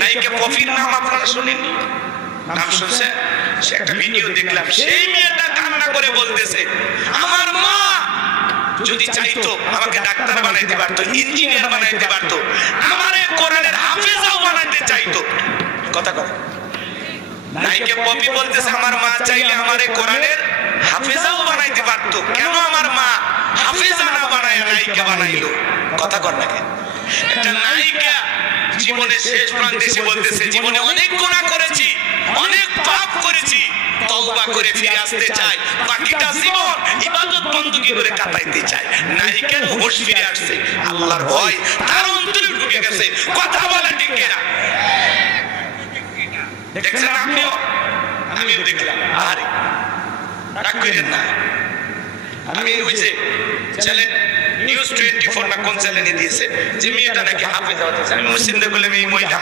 নায়িকা পপির নাম আপনারা শুনেননি? নাম শুনছেন? সে একটা ভিডিও দেখলাম, সেই মেয়েটা কান্না করে বলতেছে, আমার মা যদি চাইতো আমাকে ডাক্তার বানাইতে পারতো, ইঞ্জিনিয়ার বানাইতে পারতো, আমারে কোরআনের হাফেজও বানাইতে চাইতো। কথা কথা নায়িকা পপি বলতেছে, আমার মা চাইলে আমারে কোরআনের হাফেজাও বানাইতে পারতো, কেন আমার মা হাফেজা না বানায় নায়িকা বানাইলো? কথা কর না কেন? একটা নায়িকা জীবনের শেষ প্রান্তে এসে বলতেছে, জীবনে অনেক গুনাহ করেছি, অনেক পাপ করেছি, তওবা করে ফিরে আসতে চাই, বাকিটা জীবন ইবাদত বندگی করে কাটাইতে চাই। নায়িকার হোশ ফিরে আসছে, আল্লাহর ভয় তার অন্তরে ঢুকে গেছে। কথা বলা ঠিক কিনা? দেখছেন আপনিও? আমিও দেখলাম। আরে রাগ করেন না, আমি ওই যে চ্যানেল নিউজ 24 না কোন চ্যানেলে দিয়েছে যে মেয়েটা নাকি হাফেজা হতে চায়, আমি মুসলিমদের বলে মেয়ে মহিলা